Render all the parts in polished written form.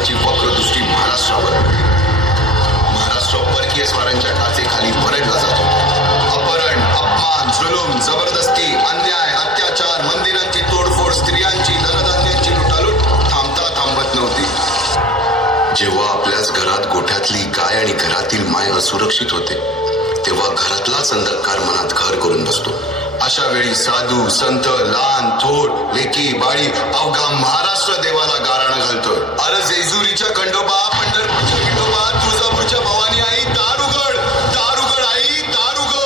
शासनाची वक्रदृष्टी महाराष्ट्रावर होती. महाराष्ट्र परकीय स्वारांच्या टाचेखाली भरडला जातो. अपहरण, अपमान, जुलूम, जबरदस्ती, अन्याय, अत्याचार, मंदिरांची तोडफोड, स्त्रियांची, धनधान्यांची लुटालूट थांबत नव्हती. जेव्हा आपल्याच घरात गोठ्यातली गाय आणि घरातील माय असुरक्षित होते, तेव्हा घरातलाच अंधकार मनात घर करून बसतो. अशा वेळी साधू, संत, लहान, थोर, लेकी, बाळी अवघा महाराष्ट्र देवाला गाराणं घालतोय. अरे जेजुरीच्या खंडोबा, पंढरपूरच्या विठोबा, तुळजापूरच्या भवानी आई, दार उघड, दार उघड आई, दार उघड.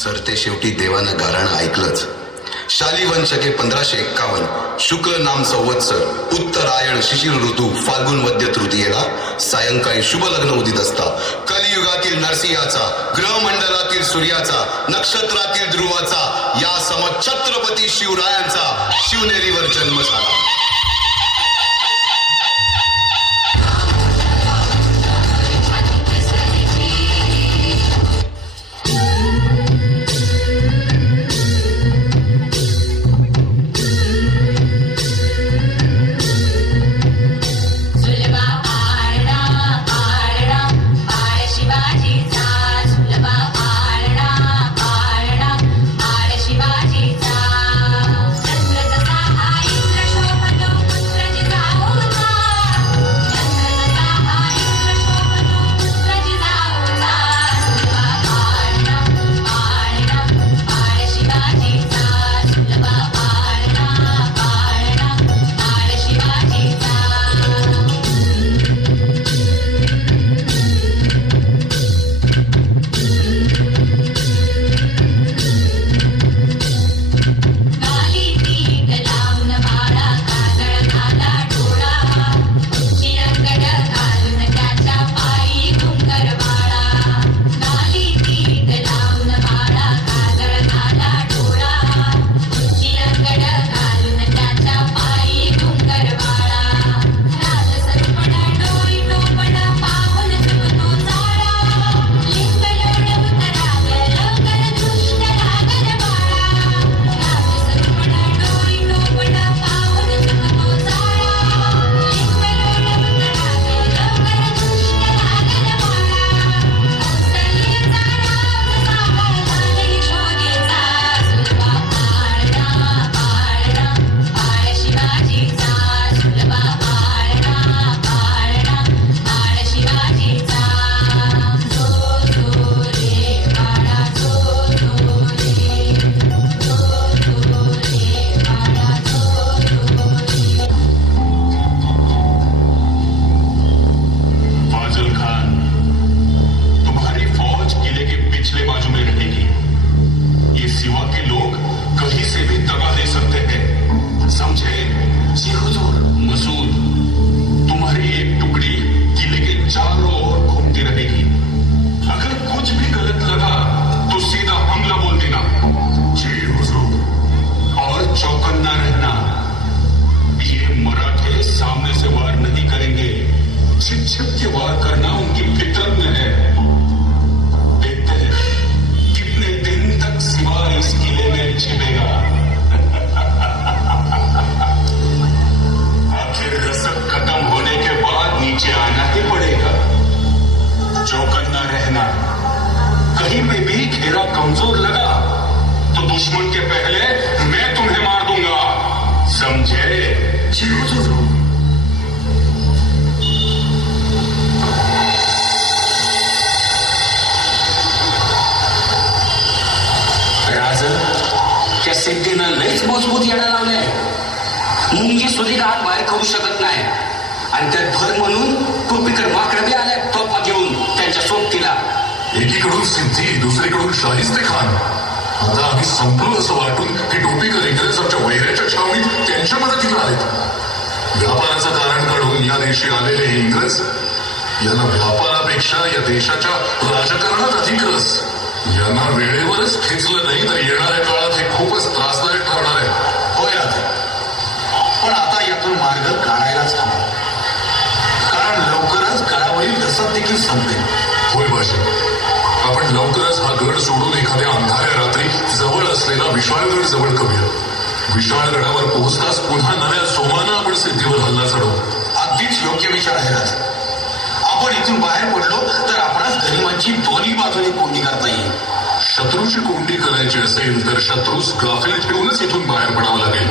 सरते शेवटी देवानं गाराणं ऐकलंच. शालिवन शके 1551 शुक्ल नाम संवत्सर, उत्तरायण शिशिर ऋतू, फाल्गुन वद्य तृतीयेला सायंकाळी शुभ लग्न उदित असता कलियुगातील नरसिंहाचा, ग्रहमंडलातील सूर्याचा, नक्षत्रातील ध्रुवाचा, या सम छत्रपती शिवरायांचा शिवनेरीवर जन्म झाला. शिवाजीचा चंद्र जसा हा इंद्र शोभतो चेहरा कमजोर लगा तो दुश्मन के पहले मैं तुम्हें मार दूंगा, समझे? जी हुजूर. राज, त्या सिद्धीनं लईच मजबूत येडा लावलाय. मुंगी सुद्धा आत बाहेर करू शकत नाही. आणि त्यात भर म्हणून टोपीकर माकडं बी आल्या तोफा घेऊन त्यांच्या सोबतीला. एकीकडून सिद्धी, दुसरीकडून शाहिस्ते खान. आता आम्ही संपलो असं वाटून हे टोपीकर इंग्रज आमच्या वैऱ्याच्या छावणीत त्यांच्या मदतीला आहेत. व्यापाराचं कारण काढून या देशी आलेले हे इंग्रज, यांना व्यापारापेक्षा या देशाच्या राजकारणात अधिक रस. यांना वेळेवरच खेचलं नाही तर येणाऱ्या काळात हे खूपच त्रासदायक ठरणार आहे. होय राजे, पण आता यातून मार्ग काढायलाच हवा, कारण लवकरच गडावरील रसद देखील संपेल. होय बाजी, आपण लवकरच हा गड सोडून एखाद्या अंधाऱ्या रात्री जवळ असलेला विशाळगड जवळ करूया. विशाळगडावर पोहोचताच पुन्हा नव्या जोमानं आपण सिद्धीवर हल्ला चढवू. अगदीच योग्य विचार आहे राजे. आपण इथून बाहेर पडलो तर आपणास गरिबांची दोन्ही बाजूने कोंडी करता येईल. शत्रूची कोंडी करायची असेल तर शत्रूस गाफील ठेवूनच इथून बाहेर पडावं लागेल.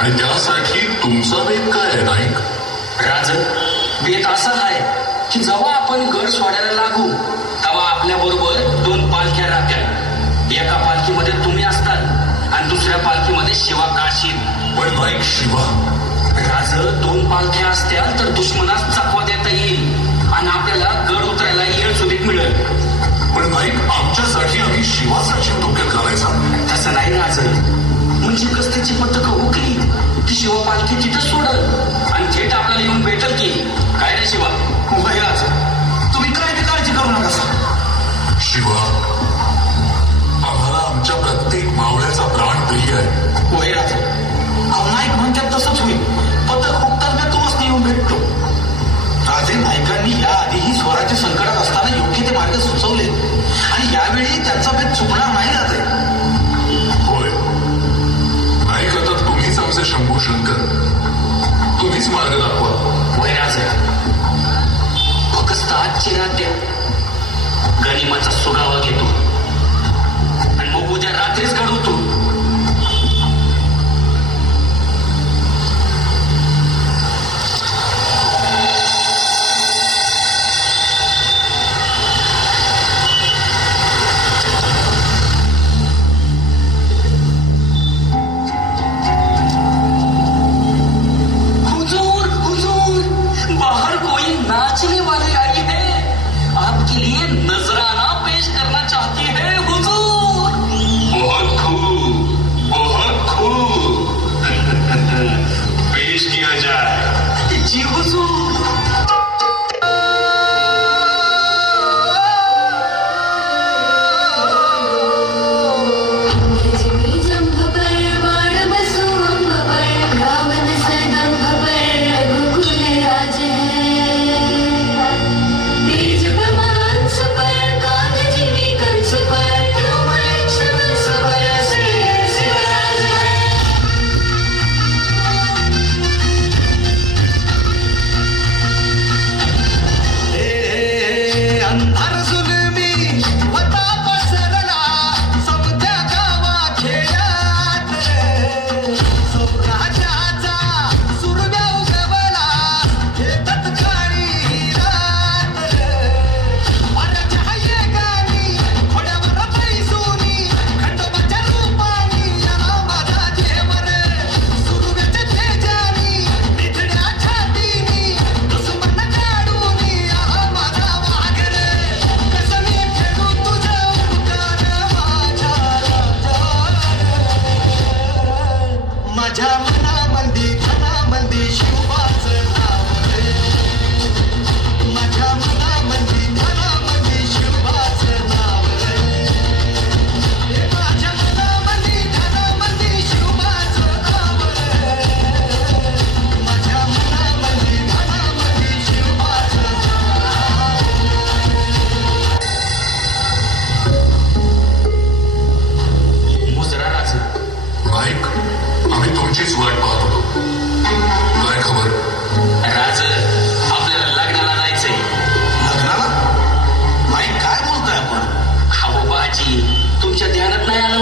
आणि त्यासाठी तुमचा वेग काय आहे नाईक? राज, बेत असं आहे की जेव्हा आपण गड सोडायला लागू तेव्हा आपल्या बरोबर 2 पालख्या राहत्या. एका पालखीमध्ये तुम्ही असतात आणि दुसऱ्या पालखीमध्ये शिवा काशील. पण नाईक शिवा, राज, 2 पालख्या असत्या तर दुश्मनास चकवा देता येईल आणि आपल्याला गड उतरायला येळ सुधीत मिळेल. पण नाईक, आमच्यासाठी आम्ही शिवाचा जीव धोक्यात घालायचा? तसं नाही राज. म्हणजे कस्तीची पथकं हुकली की शिवा पालखी तिथं सोडल आणि थेट आपल्याला येऊन भेटल की काय रे शिवा? होय राजे, तुम्ही काय ते काळजी करू नका. शिवा, आम्हाला आमच्या प्रत्येक मावळ्याचा प्राण प्रिय आहे. होय राजे, अहो नाईक म्हणतात तसंच होईल. पथक हुकताच मी तुम्हाला येऊन भेटतो. राजे, नायकांनी याआधीही स्वराज्य संकटात असताना योग्य ते मार्ग सुचवले आणि यावेळी त्यांचा भेद चुकणार नाही राजे. होय नाईक, आता तुम्हीच आमचे शंभू शंकर. तुम्हीच मार्ग दाखवा. होय राज, फक्त आजची रात्या गनिमाचा सुगावा घेतो आणि मग उद्या रात्रीच घडवतो. हुजूर, हुजूर, बाहर कोई नाचने वाली आई है. आपके लिए नजराना पेश नाही आलं